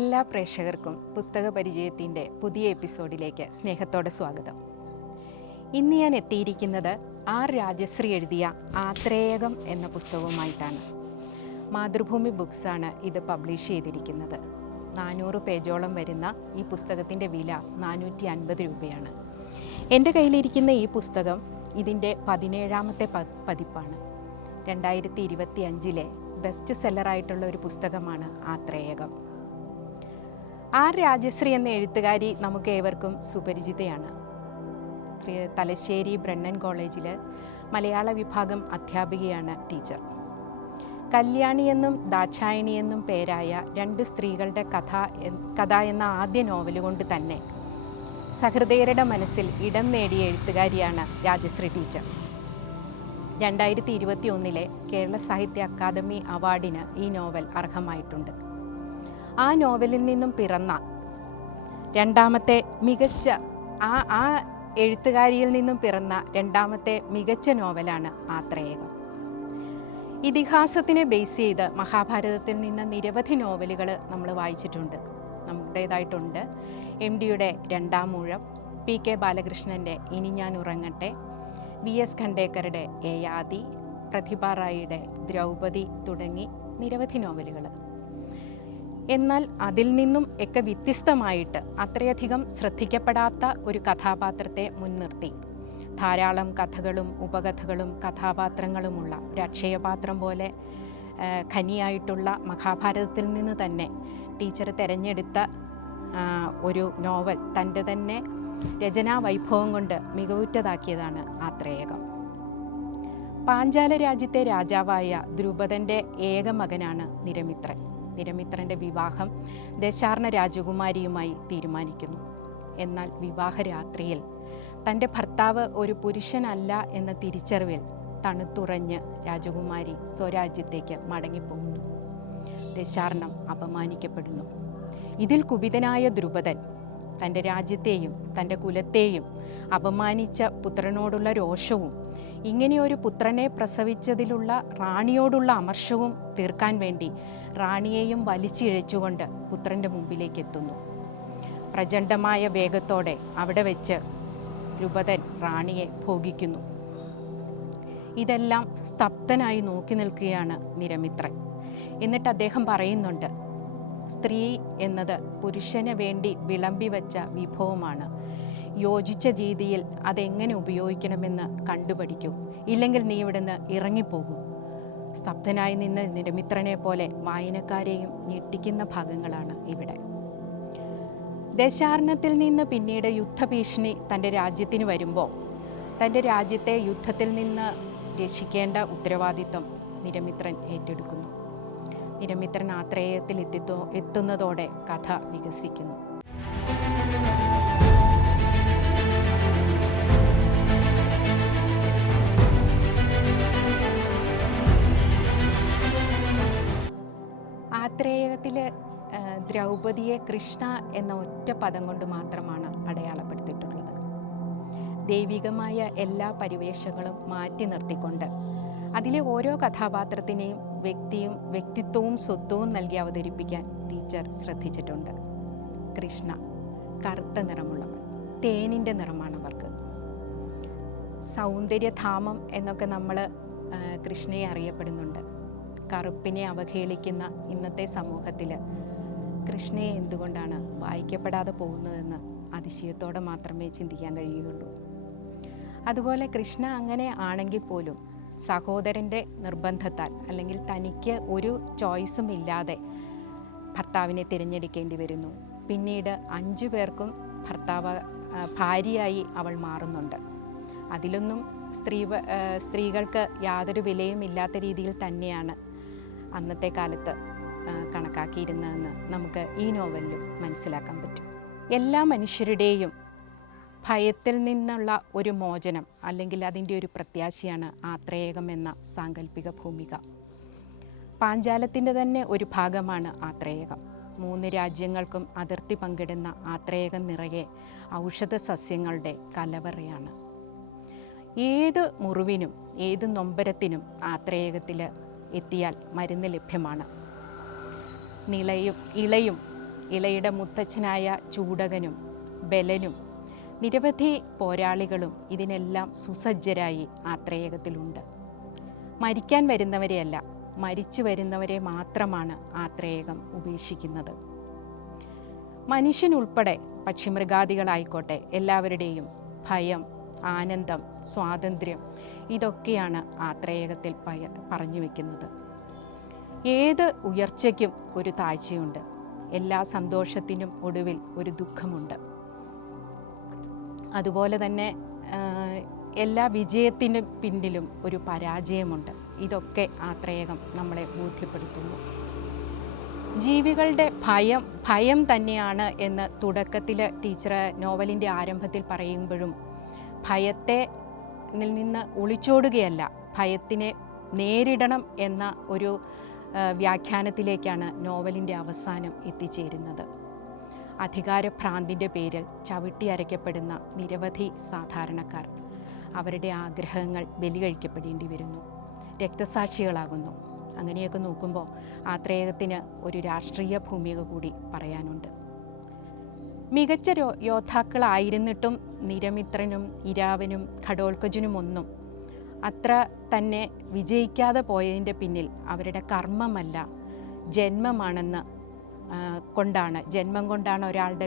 എല്ലാ പ്രേക്ഷകർക്കും പുസ്തക പരിചയത്തിൻ്റെ പുതിയ എപ്പിസോഡിലേക്ക് സ്നേഹത്തോടെ സ്വാഗതം. ഇന്ന് ഞാൻ എത്തിയിരിക്കുന്നത് ആർ രാജശ്രീ എഴുതിയ ആത്രേയകം എന്ന പുസ്തകവുമായിട്ടാണ്. മാതൃഭൂമി ബുക്സാണ് ഇത് പബ്ലിഷ് ചെയ്തിരിക്കുന്നത്. 400 പേജോളം വരുന്ന ഈ പുസ്തകത്തിൻ്റെ വില 450 രൂപയാണ്. എൻ്റെ കയ്യിലിരിക്കുന്ന ഈ പുസ്തകം ഇതിൻ്റെ 17ാമത്തെ പതിപ്പാണ്. 2025 ബെസ്റ്റ് സെല്ലറായിട്ടുള്ള ഒരു പുസ്തകമാണ് ആത്രേയകം. ആർ രാജശ്രീ എന്ന എഴുത്തുകാരി നമുക്ക് ഏവർക്കും സുപരിചിതയാണ്. തലശ്ശേരി ബ്രണ്ണൻ കോളേജിൽ മലയാള വിഭാഗം അധ്യാപികയാണ് ടീച്ചർ. കല്യാണിയെന്നും ദാക്ഷായണിയെന്നും പേരായ 2 സ്ത്രീകളുടെ കഥ എന്ന ആദ്യ നോവൽ കൊണ്ട് തന്നെ സഹൃദയരുടെ മനസ്സിൽ ഇടം നേടിയ എഴുത്തുകാരിയാണ് രാജശ്രീ ടീച്ചർ. 2021 കേരള സാഹിത്യ അക്കാദമി അവാർഡിന് ഈ നോവൽ അർഹമായിട്ടുണ്ട്. ആ നോവലിൽ നിന്നും പിറന്ന രണ്ടാമത്തെ മികച്ച ആ എഴുത്തുകാരിയിൽ നിന്നും പിറന്ന രണ്ടാമത്തെ മികച്ച നോവലാണ് ആത്രേയകം. ഇതിഹാസത്തിനെ ബേസ് ചെയ്ത് മഹാഭാരതത്തിൽ നിന്ന് നിരവധി നോവലുകൾ നമ്മൾ വായിച്ചിട്ടുണ്ട്, നമ്മുടേതായിട്ടുണ്ട്. MDയുടെ 2-ാം ഊഴം, PK ബാലകൃഷ്ണൻ്റെ ഇനി ഞാൻ ഉറങ്ങട്ടെ, VS ഖണ്ഡേക്കറുടെ യയാതി, പ്രതിഭ റായിയുടെ ദ്രൗപദി തുടങ്ങി നിരവധി നോവലുകൾ. എന്നാൽ അതിൽ നിന്നും ഒക്കെ വ്യത്യസ്തമായിട്ട് അത്രയധികം ശ്രദ്ധിക്കപ്പെടാത്ത ഒരു കഥാപാത്രത്തെ മുൻനിർത്തി ധാരാളം കഥകളും ഉപകഥകളും കഥാപാത്രങ്ങളുമുള്ള ഒരു അക്ഷയപാത്രം പോലെ ഖനിയായിട്ടുള്ള മഹാഭാരതത്തിൽ നിന്ന് തന്നെ ടീച്ചർ തിരഞ്ഞെടുത്ത ഒരു നോവൽ തൻ്റെ തന്നെ രചനാ വൈഭവം കൊണ്ട് മികവുറ്റതാക്കിയതാണ് ആത്രേയകം. പാഞ്ചാല രാജ്യത്തെ രാജാവായ ദ്രുപദൻ്റെ ഏക മകനാണ് നിരമിത്രൻ. നിരമിത്രൻ്റെ വിവാഹം ദശാർണ രാജകുമാരിയുമായി തീരുമാനിക്കുന്നു. എന്നാൽ വിവാഹരാത്രിയിൽ തൻ്റെ ഭർത്താവ് ഒരു പുരുഷനല്ല എന്ന തിരിച്ചറിവിൽ തണുത്തുറഞ്ഞ് രാജകുമാരി സ്വരാജ്യത്തേക്ക് മടങ്ങിപ്പോകുന്നു. ദശാർണം അപമാനിക്കപ്പെടുന്നു. ഇതിൽ കുപിതനായ ദ്രുപദൻ തൻ്റെ രാജ്യത്തെയും തൻ്റെ കുലത്തെയും അപമാനിച്ച പുത്രനോടുള്ള രോഷവും ഇങ്ങനെയൊരു പുത്രനെ പ്രസവിച്ചതിലുള്ള റാണിയോടുള്ള അമർഷവും തീർക്കാൻ വേണ്ടി റാണിയെയും വലിച്ചിഴച്ചുകൊണ്ട് പുത്രൻ്റെ മുമ്പിലേക്ക് എത്തുന്നു. പ്രചണ്ഡമായ വേഗത്തോടെ അവിടെ വെച്ച് ദ്രുപദൻ റാണിയെ ഭോഗിക്കുന്നു. ഇതെല്ലാം സ്തബ്ധനായി നോക്കി നിൽക്കുകയാണ് നിരമിത്രൻ. എന്നിട്ട് അദ്ദേഹം പറയുന്നുണ്ട്, സ്ത്രീ എന്നത് പുരുഷന് വേണ്ടി വിളമ്പി വച്ച വിഭവമാണ്. യോജിച്ച രീതിയിൽ അതെങ്ങനെ ഉപയോഗിക്കണമെന്ന് കണ്ടുപഠിക്കൂ, ഇല്ലെങ്കിൽ നീ ഇവിടുന്ന് ഇറങ്ങിപ്പോകൂ. സ്തബ്ധനായി നിന്ന് നിരമിത്രനെ പോലെ വായനക്കാരെയും ഞെട്ടിക്കുന്ന ഭാഗങ്ങളാണ് ഇവിടെ. ദശാർണത്തിൽ നിന്ന് പിന്നീട് യുദ്ധഭീഷണി തൻ്റെ രാജ്യത്തിന് വരുമ്പോൾ തൻ്റെ രാജ്യത്തെ യുദ്ധത്തിൽ നിന്ന് രക്ഷിക്കേണ്ട ഉത്തരവാദിത്വം നിരമിത്രൻ ഏറ്റെടുക്കുന്നു. നിരമിത്രൻ ആത്രേയത്തിൽ എത്തുന്നതോടെ കഥ വികസിക്കുന്നു. ആത്രേയകത്തിൽ ദ്രൗപദിയെ കൃഷ്ണ എന്ന ഒറ്റ പദം കൊണ്ട് മാത്രമാണ് അടയാളപ്പെടുത്തിയിട്ടുള്ളത്. ദൈവികമായ എല്ലാ പരിവേഷങ്ങളും മാറ്റി നിർത്തിക്കൊണ്ട് അതിലെ ഓരോ കഥാപാത്രത്തിനെയും വ്യക്തിത്വവും സ്വത്വവും നൽകി അവതരിപ്പിക്കാൻ ടീച്ചർ ശ്രദ്ധിച്ചിട്ടുണ്ട്. കൃഷ്ണ കറുത്ത നിറമുള്ളവൾ, തേനിൻ്റെ നിറമാണ് അവർക്ക്. സൗന്ദര്യധാമം എന്നൊക്കെ നമ്മൾ കൃഷ്ണയെ അറിയപ്പെടുന്നുണ്ട്. കറുപ്പിനെ അവഹേളിക്കുന്ന ഇന്നത്തെ സമൂഹത്തിൽ കൃഷ്ണയെ എന്തുകൊണ്ടാണ് വായിക്കപ്പെടാതെ പോകുന്നതെന്ന് അതിശയത്തോടെ മാത്രമേ ചിന്തിക്കാൻ കഴിയുകയുള്ളൂ. അതുപോലെ കൃഷ്ണ അങ്ങനെ ആണെങ്കിൽ പോലും സഹോദരൻ്റെ നിർബന്ധത്താൽ അല്ലെങ്കിൽ തനിക്ക് ഒരു ചോയ്സും ഇല്ലാതെ ഭർത്താവിനെ തിരഞ്ഞെടുക്കേണ്ടി വരുന്നു. പിന്നീട് 5 പേർക്കും ഭാര്യയായി അവൾ മാറുന്നുണ്ട്. അതിലൊന്നും സ്ത്രീകൾക്ക് യാതൊരു വിലയും ഇല്ലാത്ത രീതിയിൽ തന്നെയാണ് അന്നത്തെ കാലത്ത് കണക്കാക്കിയിരുന്നതെന്ന് നമുക്ക് ഈ നോവലിൽ മനസ്സിലാക്കാൻ പറ്റും. എല്ലാ മനുഷ്യരുടെയും ഭയത്തിൽ നിന്നുള്ള ഒരു മോചനം അല്ലെങ്കിൽ അതിൻ്റെ ഒരു പ്രത്യാശയാണ് ആത്രേയകം എന്ന സാങ്കല്പിക ഭൂമിക. പാഞ്ചാലത്തിൻ്റെ തന്നെ ഒരു ഭാഗമാണ് ആത്രേയകം. 3 രാജ്യങ്ങൾക്കും അതിർത്തി പങ്കിടുന്ന ആത്രേയകം നിറയെ ഔഷധ സസ്യങ്ങളുടെ കലവറയാണ്. ഏത് മുറിവിനും ഏത് നൊമ്പരത്തിനും ആത്രേയകത്തിൽ എത്തിയാൽ മരുന്ന് ലഭ്യമാണ്. ഇളയും ഇളയുടെ മുത്തച്ഛനായ ചൂടകനും ബലനും നിരവധി പോരാളികളും ഇതിനെല്ലാം സുസജ്ജരായി ആത്രേയകത്തിലുണ്ട്. മരിക്കാൻ വരുന്നവരെയല്ല, മരിച്ചു വരുന്നവരെ മാത്രമാണ് ആത്രേയകം ഉപേക്ഷിക്കുന്നത്. മനുഷ്യനുൾപ്പെടെ പക്ഷിമൃഗാദികളായിക്കോട്ടെ എല്ലാവരുടെയും ഭയം, ആനന്ദം, സ്വാതന്ത്ര്യം ഇതൊക്കെയാണ് ആത്രേയകത്തിൽ പറഞ്ഞു വയ്ക്കുന്നത്. ഏത് ഉയർച്ചയ്ക്കും ഒരു താഴ്ചയുണ്ട്, എല്ലാ സന്തോഷത്തിനും ഒടുവിൽ ഒരു ദുഃഖമുണ്ട്. അതുപോലെ തന്നെ എല്ലാ വിജയത്തിനും പിന്നിലും ഒരു പരാജയമുണ്ട്. ഇതൊക്കെ ആത്രേയകം നമ്മളെ ബോധ്യപ്പെടുത്തുന്നു. ജീവികളുടെ ഭയം തന്നെയാണ് എന്ന് തുടക്കത്തിൽ ടീച്ചർ നോവലിൻ്റെ ആരംഭത്തിൽ പറയുമ്പോഴും ഭയത്തെ നിന്ന് ഒളിച്ചോടുകയല്ല, ഭയത്തിനെ നേരിടണം എന്ന ഒരു വ്യാഖ്യാനത്തിലേക്കാണ് നോവലിൻ്റെ അവസാനം എത്തിച്ചേരുന്നത്. അധികാരഭ്രാന്തിൻ്റെ പേരിൽ ചവിട്ടി അരയ്ക്കപ്പെടുന്ന നിരവധി സാധാരണക്കാർ അവരുടെ ആഗ്രഹങ്ങൾ ബലികഴിക്കപ്പെടേണ്ടി വരുന്നു, രക്തസാക്ഷികളാകുന്നു. അങ്ങനെയൊക്കെ നോക്കുമ്പോൾ ആത്രേയകത്തിന് ഒരു രാഷ്ട്രീയ ഭൂമിക കൂടി പറയാനുണ്ട്. മികച്ച യോദ്ധാക്കളായിരുന്നിട്ടും നിരമിത്രനും ഇരാവനും ഘടോൽക്കജനുമൊന്നും അത്ര തന്നെ വിജയിക്കാതെ പോയതിൻ്റെ പിന്നിൽ അവരുടെ കർമ്മമല്ല, ജന്മമാണെന്ന് ജന്മം കൊണ്ടാണ് ഒരാളുടെ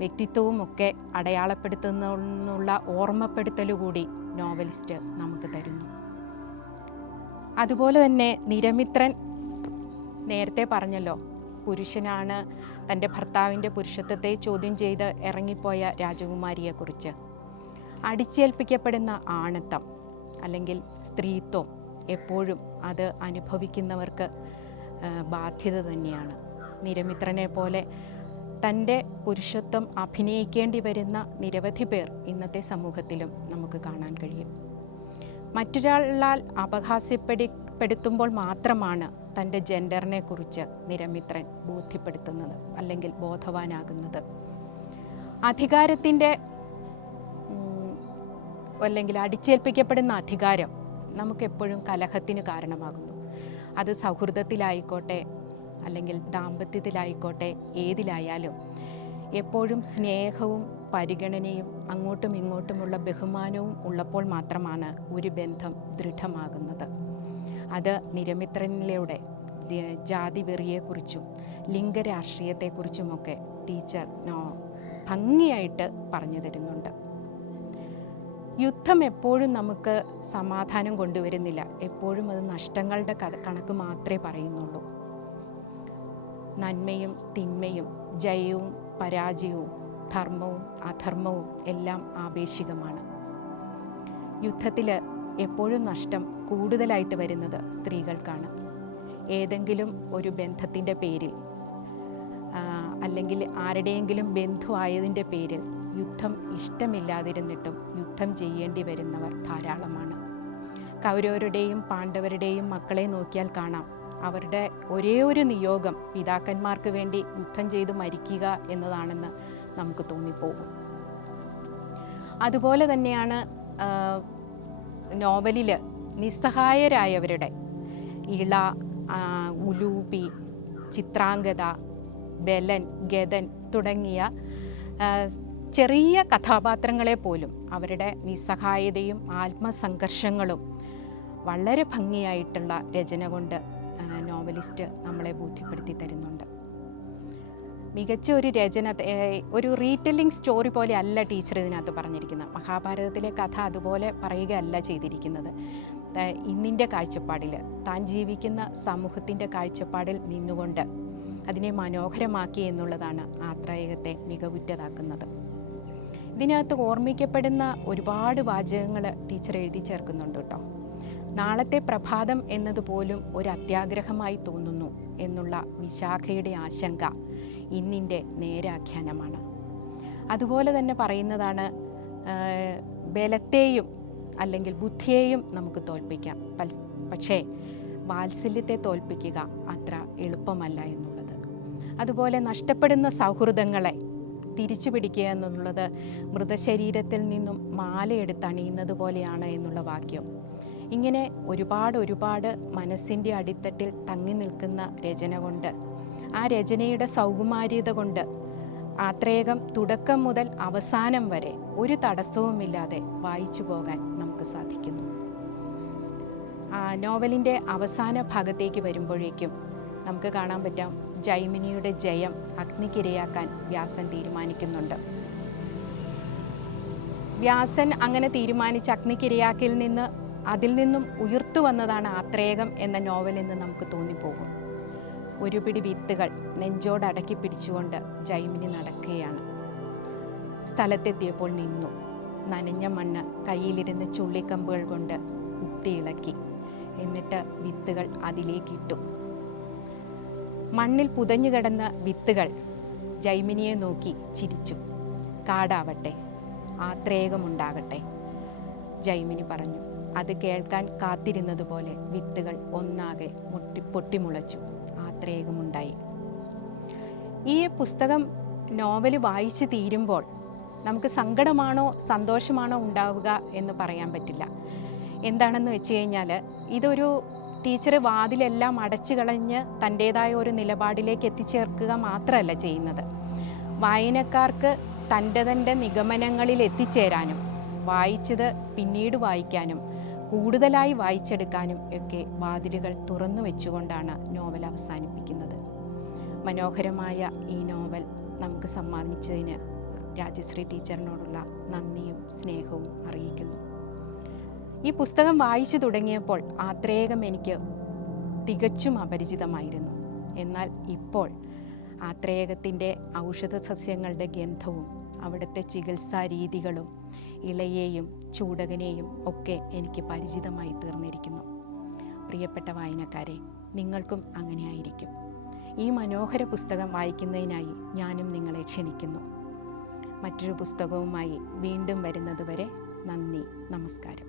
വ്യക്തിത്വവും ഒക്കെ അടയാളപ്പെടുത്തുന്നുള്ള ഓർമ്മപ്പെടുത്തൽ കൂടി നോവലിസ്റ്റ് നമുക്ക് തരുന്നു. അതുപോലെ തന്നെ നിരമിത്രൻ നേരത്തെ പറഞ്ഞല്ലോ, പുരുഷനാണ് തൻ്റെ ഭർത്താവിൻ്റെ പുരുഷത്വത്തെ ചോദ്യം ചെയ്ത് ഇറങ്ങിപ്പോയ രാജകുമാരിയെക്കുറിച്ച്. അടിച്ചേൽപ്പിക്കപ്പെടുന്ന ആണത്തം അല്ലെങ്കിൽ സ്ത്രീത്വം എപ്പോഴും അത് അനുഭവിക്കുന്നവർക്ക് ബാധ്യത തന്നെയാണ്. നിരമിത്രനെ പോലെ തൻ്റെ പുരുഷത്വം അഭിനയിക്കേണ്ടി വരുന്ന നിരവധി പേർ ഇന്നത്തെ സമൂഹത്തിലും നമുക്ക് കാണാൻ കഴിയും. മറ്റൊരാളാൽ അപഹാസ്യപ്പെടുത്തുമ്പോൾ മാത്രമാണ് തൻ്റെ ജെൻഡറിനെ കുറിച്ച് നിരമിത്രൻ ബോധ്യപ്പെടുത്തുന്നത് അല്ലെങ്കിൽ ബോധവാനാകുന്നത്. അധികാരത്തിൻ്റെ അല്ലെങ്കിൽ അടിച്ചേൽപ്പിക്കപ്പെടുന്ന അധികാരം നമുക്കെപ്പോഴും കലഹത്തിന് കാരണമാകുന്നു. അത് സൗഹൃദത്തിലായിക്കോട്ടെ അല്ലെങ്കിൽ ദാമ്പത്യത്തിലായിക്കോട്ടെ, ഏതിലായാലും എപ്പോഴും സ്നേഹവും പരിഗണനയും അങ്ങോട്ടും ഇങ്ങോട്ടുമുള്ള ബഹുമാനവും ഉള്ളപ്പോൾ മാത്രമാണ് ഒരു ബന്ധം ദൃഢമാകുന്നത്. അത് നിരമിത്രനിലൂടെ ജാതി വെറിയെക്കുറിച്ചും ലിംഗരാഷ്ട്രീയത്തെക്കുറിച്ചുമൊക്കെ ടീച്ചർ ഭംഗിയായിട്ട് പറഞ്ഞു തരുന്നുണ്ട്. യുദ്ധം എപ്പോഴും നമുക്ക് സമാധാനം കൊണ്ടുവരുന്നില്ല, എപ്പോഴും അത് നഷ്ടങ്ങളുടെ കണക്ക് മാത്രമേ പറയുന്നുള്ളൂ. നന്മയും തിന്മയും ജയവും പരാജയവും ധർമ്മവും അധർമ്മവും എല്ലാം ആപേക്ഷികമാണ്. യുദ്ധത്തിൽ എപ്പോഴും നഷ്ടം കൂടുതലായിട്ട് വരുന്നത് സ്ത്രീകൾക്കാണ്. ഏതെങ്കിലും ഒരു ബന്ധത്തിൻ്റെ പേരിൽ അല്ലെങ്കിൽ ആരുടെയെങ്കിലും ബന്ധുവായതിൻ്റെ പേരിൽ യുദ്ധം ഇഷ്ടമില്ലാതിരുന്നിട്ടും യുദ്ധം ചെയ്യേണ്ടി വരുന്നവർ ധാരാളമാണ്. കൗരവരുടെയും പാണ്ഡവരുടെയും മക്കളെ നോക്കിയാൽ കാണാം, അവരുടെ ഒരേ ഒരു നിയോഗം പിതാക്കന്മാർക്ക് വേണ്ടി യുദ്ധം ചെയ്ത് മരിക്കുക എന്നതാണെന്ന് നമുക്ക് തോന്നിപ്പോകും. അതുപോലെ തന്നെയാണ് നോവലിൽ നിസ്സഹായരായവരുടെ ഇള, ഉലൂപി, ചിത്രാംഗത, ബലൻ, ഗദൻ തുടങ്ങിയ ചെറിയ കഥാപാത്രങ്ങളെ പോലും അവരുടെ നിസ്സഹായതയും ആത്മസംഘർഷങ്ങളും വളരെ ഭംഗിയായിട്ടുള്ള രചന കൊണ്ട് നോവലിസ്റ്റ് നമ്മളെ ബോധ്യപ്പെടുത്തി തരുന്നുണ്ട്. മികച്ച ഒരു രചന, ഒരു റീടെല്ലിംഗ് സ്റ്റോറി പോലെ അല്ല ടീച്ചർ ഇതിനകത്ത് പറഞ്ഞിരിക്കുന്നത്. മഹാഭാരതത്തിലെ കഥ അതുപോലെ പറയുകയല്ല ചെയ്തിരിക്കുന്നത്. ഇന്നിൻ്റെ കാഴ്ചപ്പാടിൽ, താൻ ജീവിക്കുന്ന സമൂഹത്തിൻ്റെ കാഴ്ചപ്പാടിൽ നിന്നുകൊണ്ട് അതിനെ മനോഹരമാക്കി എന്നുള്ളതാണ് ആത്രേയകത്തെ മികവുറ്റതാക്കുന്നത്. ഇതിനകത്ത് ഓർമ്മിക്കപ്പെടുന്ന ഒരുപാട് വാചകങ്ങൾ ടീച്ചർ എഴുതി ചേർക്കുന്നുണ്ട് കേട്ടോ. നാളത്തെ പ്രഭാതം എന്നതുപോലും ഒരു അത്യാഗ്രഹമായി തോന്നുന്നു എന്നുള്ള വിശാഖയുടെ ആശങ്ക ഇന്നിൻ്റെ നേരാഖ്യാനമാണ്. അതുപോലെ തന്നെ പറയുന്നതാണ്, ബലത്തെയും അല്ലെങ്കിൽ ബുദ്ധിയെയും നമുക്ക് തോൽപ്പിക്കാം, പക്ഷേ വാത്സല്യത്തെ തോൽപ്പിക്കുക അത്ര എളുപ്പമല്ല എന്നുള്ളത്. അതുപോലെ നഷ്ടപ്പെടുന്ന സൗഹൃദങ്ങളെ തിരിച്ചു പിടിക്കുക എന്നുള്ളത് മൃതശരീരത്തിൽ നിന്നും മാലയെടുത്ത് അണിയുന്നത് പോലെയാണ് എന്നുള്ള വാക്യം. ഇങ്ങനെ ഒരുപാട് മനസ്സിൻ്റെ അടിത്തട്ടിൽ തങ്ങി നിൽക്കുന്ന രചന കൊണ്ട് ആ രചനയുടെ സൗകുമാര്യത കൊണ്ട് ആത്രേയം തുടക്കം മുതൽ അവസാനം വരെ ഒരു തടസ്സവുമില്ലാതെ വായിച്ചു പോകാൻ നമുക്ക് സാധിക്കുന്നു. നോവലിൻ്റെ അവസാന ഭാഗത്തേക്ക് വരുമ്പോഴേക്കും നമുക്ക് കാണാൻ പറ്റാം ജൈമിനിയുടെ ജയം അഗ്നിക്കിരയാക്കാൻ വ്യാസൻ തീരുമാനിക്കുന്നുണ്ട്. വ്യാസൻ അങ്ങനെ തീരുമാനിച്ച അഗ്നിക്കിരയാക്കിൽ അതിൽ നിന്നും ഉയർത്തു വന്നതാണ് ആത്രേയം എന്ന നോവലെന്ന് നമുക്ക് തോന്നിപ്പോകും. ഒരു പിടി വിത്തുകൾ നെഞ്ചോടടക്കി പിടിച്ചുകൊണ്ട് ജൈമിനി നടക്കുകയാണ്. സ്ഥലത്തെത്തിയപ്പോൾ നിന്നു. നനഞ്ഞ മണ്ണ് കയ്യിലിരുന്ന് ചുള്ളിക്കമ്പുകൾ കൊണ്ട് കുത്തിയിളക്കി. എന്നിട്ട് വിത്തുകൾ അതിലേക്കിട്ടു. മണ്ണിൽ പുതഞ്ഞു കിടന്ന വിത്തുകൾ ജൈമിനിയെ നോക്കി ചിരിച്ചു. കാടാവട്ടെ, ആത്രേയമുണ്ടാകട്ടെ, ജൈമിനി പറഞ്ഞു. അത് കേൾക്കാൻ കാത്തിരുന്നതുപോലെ വിത്തുകൾ ഒന്നാകെ പൊട്ടിമുളച്ചു. ആത്രേയമുണ്ടായി. ഈ പുസ്തകം നോവല് വായിച്ച് തീരുമ്പോൾ നമുക്ക് സങ്കടമാണോ സന്തോഷമാണോ ഉണ്ടാവുക എന്ന് പറയാൻ പറ്റില്ല. എന്താണെന്ന് വെച്ച് കഴിഞ്ഞാൽ, ഇതൊരു ടീച്ചർ വാതിലെല്ലാം അടച്ചു കളഞ്ഞ് തൻ്റേതായ ഒരു നിലപാടിലേക്ക് എത്തിച്ചേർക്കുക മാത്രമല്ല ചെയ്യുന്നത്. വായനക്കാർക്ക് തൻ്റെ നിഗമനങ്ങളിൽ എത്തിച്ചേരാനും വായിച്ചത് പിന്നീട് വായിക്കാനും കൂടുതലായി വായിച്ചെടുക്കാനും ഒക്കെ വാതിലുകൾ തുറന്നു വെച്ചുകൊണ്ടാണ് നോവൽ അവസാനിപ്പിക്കുന്നത്. മനോഹരമായ ഈ നോവൽ നമുക്ക് സമ്മാനിച്ചതിന് രാജശ്രീ ടീച്ചറിനോടുള്ള നന്ദിയും സ്നേഹവും അറിയിക്കുന്നു. ഈ പുസ്തകം വായിച്ചു തുടങ്ങിയപ്പോൾ ആത്രേയം എനിക്ക് തികച്ചും അപരിചിതമായിരുന്നു. എന്നാൽ ഇപ്പോൾ ആത്രേയത്തിൻ്റെ ഔഷധ സസ്യങ്ങളുടെ ഗന്ധവും അവിടുത്തെ ചികിത്സാ രീതികളും ഇളയെയും ചൂടകനെയും ഒക്കെ എനിക്ക് പരിചിതമായി തീർന്നിരിക്കുന്നു. പ്രിയപ്പെട്ട വായനക്കാരെ, നിങ്ങൾക്കും അങ്ങനെയായിരിക്കും. ഈ മനോഹര പുസ്തകം വായിക്കുന്നതിനായി ഞാനും നിങ്ങളെ ക്ഷണിക്കുന്നു. മറ്റൊരു പുസ്തകവുമായി വീണ്ടും വരുന്നതുവരെ നന്ദി, നമസ്കാരം.